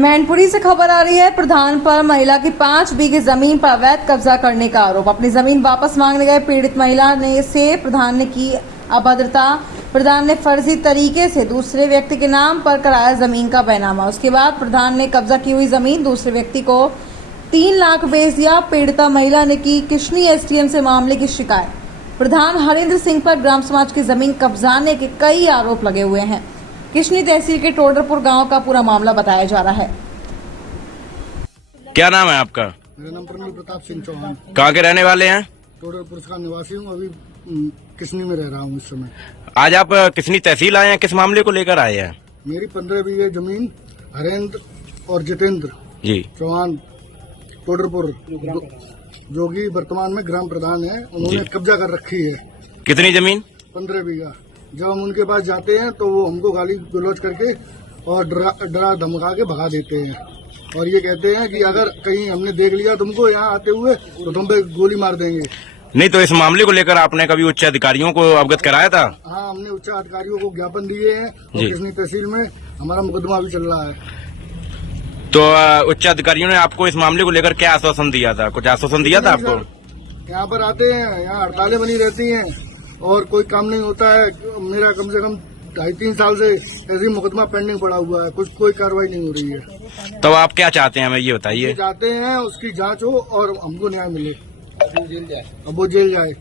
मैनपुरी से खबर आ रही है। प्रधान पर महिला की 5 बीघे जमीन पर अवैध कब्जा करने का आरोप। अपनी जमीन वापस मांगने गए पीड़ित महिला ने से प्रधान ने की अभद्रता। प्रधान ने फर्जी तरीके से दूसरे व्यक्ति के नाम पर कराया जमीन का बैनामा। उसके बाद प्रधान ने कब्जा की हुई जमीन दूसरे व्यक्ति को 3 लाख बेच दिया। पीड़िता महिला ने की किशनी एसडीएम से मामले की शिकायत। प्रधान हरेंद्र सिंह पर ग्राम समाज की जमीन कब्जाने के कई आरोप लगे हुए हैं। किशनी तहसील के टोडरपुर गांव का पूरा मामला बताया जा रहा है। क्या नाम है आपका? मेरा नाम प्रमोद प्रताप सिंह चौहान। कहाँ के रहने वाले हैं? टोडरपुर का निवासी हूँ। अभी किशनी में रह रहा हूँ इस समय। आज आप किशनी तहसील आए हैं, किस मामले को लेकर आए हैं? मेरी 15 बीघे जमीन हरेंद्र और जितेंद्र जी चौहान टोडरपुर जो कि वर्तमान में ग्राम प्रधान है, उन्होंने कब्जा कर रखी है। कितनी जमीन? 15 बीघा। जब हम उनके पास जाते हैं तो वो हमको गाली गलौज करके और डरा धमका के भगा देते हैं और ये कहते हैं कि अगर कहीं हमने देख लिया तुमको यहाँ आते हुए तो तुम पे गोली मार देंगे। नहीं तो इस मामले को लेकर आपने कभी उच्च अधिकारियों को अवगत कराया था? हाँ, हमने उच्च अधिकारियों को ज्ञापन दिए हैं और किशनी तहसील में हमारा मुकदमा भी चल रहा है। तो उच्च अधिकारियों ने आपको इस मामले को लेकर क्या आश्वासन दिया था? कुछ आश्वासन दिया था आपको? यहाँ पर आते हैं, यहाँ हड़तालें बनी रहती हैं और कोई काम नहीं होता है। मेरा कम से कम 2.5-3 साल से ऐसे मुकदमा पेंडिंग पड़ा हुआ है, कुछ कोई कार्रवाई नहीं हो रही है। तो आप क्या चाहते हैं, हमें ये बताइए? चाहते हैं उसकी जांच हो और हमको न्याय मिले, अब वो जेल जाए।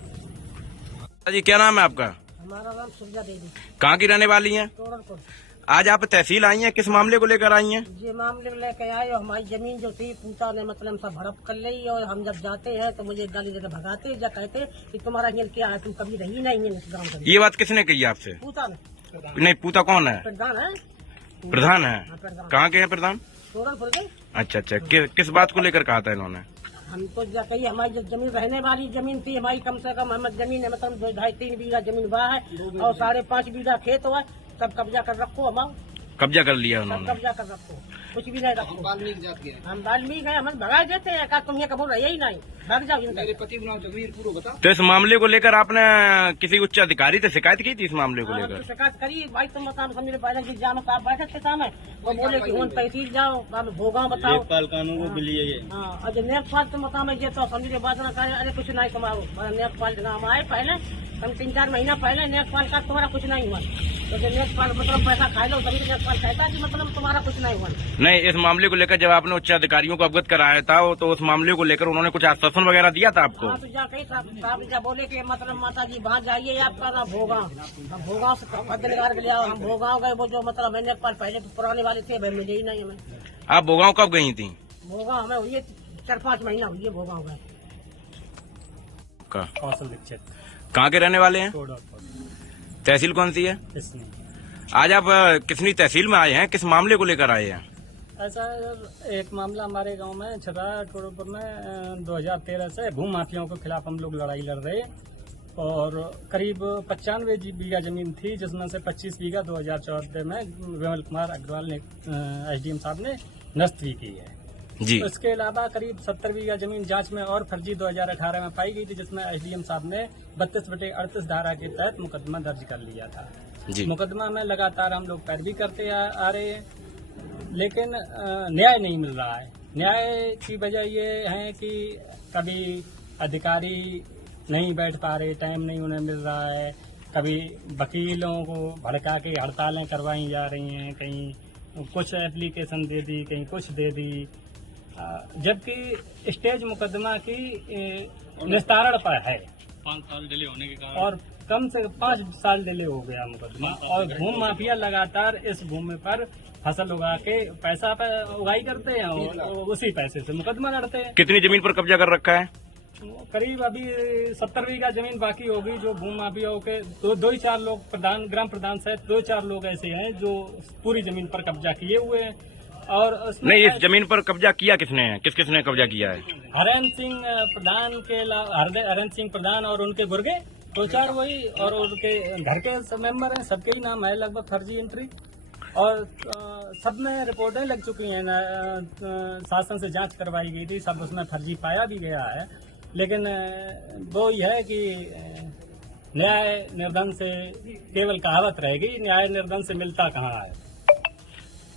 जी क्या नाम है आपका? हमारा नाम सुरजा देवी। कहाँ की रहने वाली हैं? टोडरपुर। आज आप तहसील आई हैं, किस मामले को लेकर आई हैं? ये मामले लेके आए और हमारी जमीन जो थी पूता ने मतलब सब हड़प कर ली और हम जब जाते हैं तो मुझे गाली देकर भगाते या कहते कि तुम्हारा ये क्या है, तुम कभी रही नहीं है इस गाँव में। ये बात किसने कही आपसे? पूता ने। नहीं, पूता कौन है? प्रधान है। प्रधान है? हाँ, प्रधान। कहाँ के हैं प्रधान? टोडरपुर के। अच्छा, किस बात को लेकर कहा था इन्होंने? हम तो कही हमारी जो जमीन रहने वाली जमीन थी हमारी, कम से कम हमारी जमीन है मतलब 2.5-3 बीघा जमीन वहाँ है और 5.5 बीघा खेत हुआ, सब कब्जा कर रखो। हम कब्जा कर लिया उन्होंने? कब्जा कर रखो, कुछ भी नहीं रखो। हम वाल्मीकि है, हम भगा देते हैं। का तुम ये कबूल रही ही नहीं, भाग जाओ। तो इस मामले को लेकर आपने किसी उच्च अधिकारी से शिकायत की थी? इस मामले को लेकर शिकायत करी भाई, तुम बताओ समझे पहले की जानो आप बैठे थे सामने, वो बोले कि उन तहसील जाओ, भोगा बताओ कानून को मिलिए। हाँ, और नेपाल तुम बताओ ये तो समझे बात ना करे। अरे कुछ नहीं कमाओ, नेपाल नाम आए पहले हम 3-4 महीना पहले नेपाल का तुम्हारा कुछ नहीं हुआ। तो नेपाल मतलब पैसा खा लो तभी नेपाल कहता कि मतलब तुम्हारा कुछ नहीं हुआ। नहीं, इस मामले को लेकर जब आपने उच्च अधिकारियों को अवगत कराया था तो उस मामले को लेकर उन्होंने कुछ आश्वासन वगैरह दिया था आपको? हाँ, तो जाके साहब जब बोले कि मतलब माता जी वहाँ जाइए आपका ना भोगा, हम भोगांव से पदगार के लिए आओ। हम भोगांव गए, वो जो मतलब मैंने नेपाल पहले पुराने वाले थे भाई मिले ही नहीं हमें। आप भोगांव कब गई थी? भोगांव हमें हुई 4-5 महीना हुई है भोगांव गए। कहाँ के रहने वाले हैं? तहसील कौन सी है? आज आप किशनी तहसील में आए हैं, किस मामले को लेकर आए हैं? ऐसा एक मामला हमारे गांव में छता टोडरपुर में 2013 से भू माफियाओं के खिलाफ हम लोग लड़ाई लड़ रहे और करीब 95 बीघा जमीन थी, जिसमें से 25 बीघा 2014 में विमल कुमार अग्रवाल ने एसडीएम साहब ने नष्ट भी की है जी। इसके अलावा करीब 70 बीघा जमीन जांच में और फर्जी 2018 में पाई गई थी, जिसमें एसडीएम साहब ने 32/38 धारा के तहत मुकदमा दर्ज कर लिया था जी। मुकदमा में लगातार हम लोग पैरवी करते आ रहे हैं, लेकिन न्याय नहीं मिल रहा है। न्याय की वजह ये है कि कभी अधिकारी नहीं बैठ पा रहे, टाइम नहीं उन्हें मिल रहा है, कभी वकीलों को भड़का के हड़तालें करवाई जा रही हैं, कहीं कुछ एप्लीकेशन दे दी, कहीं कुछ दे दी, जबकि स्टेज मुकदमा की निस्तारण पर है। 5 साल डिले होने के कारण और कम से 5 साल डिले हो गया मुकदमा और भूमि माफिया लगातार इस भूमि पर फसल उगा के पैसा उगाई करते हैं और उसी पैसे से मुकदमा लड़ते हैं। कितनी जमीन पर कब्जा कर रखा है? करीब अभी 70 बीघा जमीन बाकी होगी, जो भूमि माफियाओं के 2-4 लोग ग्राम प्रधान सहित 2-4 लोग ऐसे हैं जो पूरी जमीन पर कब्जा किए हुए हैं। और नहीं, इस जमीन पर कब्जा किया किसने है? किसने कब्जा किया है? हरेंद्र सिंह प्रधान के हरेंद्र सिंह प्रधान और उनके गुर्गे 2-4 वही और उनके घर के सब मेंबर हैं, सबके ही नाम है लगभग फर्जी एंट्री और सब में रिपोर्टें लग चुकी हैं। शासन से जांच करवाई गई थी, सब उसमें फर्जी पाया भी गया है, लेकिन वो यह है कि न्याय निर्धन से केवल कहावत रहेगी, न्याय निर्धन से मिलता कहाँ है।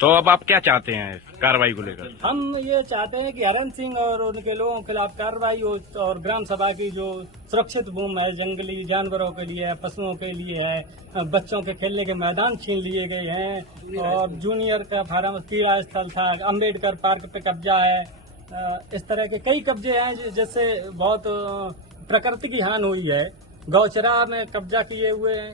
तो अब आप क्या चाहते हैं इस कार्रवाई को लेकर? हम ये चाहते हैं कि हरन सिंह और उनके लोगों के खिलाफ कार्रवाई हो और ग्राम सभा की जो सुरक्षित भूमि है, जंगली जानवरों के लिए है, पशुओं के लिए है, बच्चों के खेलने के मैदान छीन लिए गए हैं और जूनियर का फार्म क्रीड़ा स्थल था, अम्बेडकर पार्क पे कब्जा है, इस तरह के कई कब्जे हैं जिससे बहुत प्रकृति की हानि हुई है। गौचरा में कब्जा किए हुए हैं।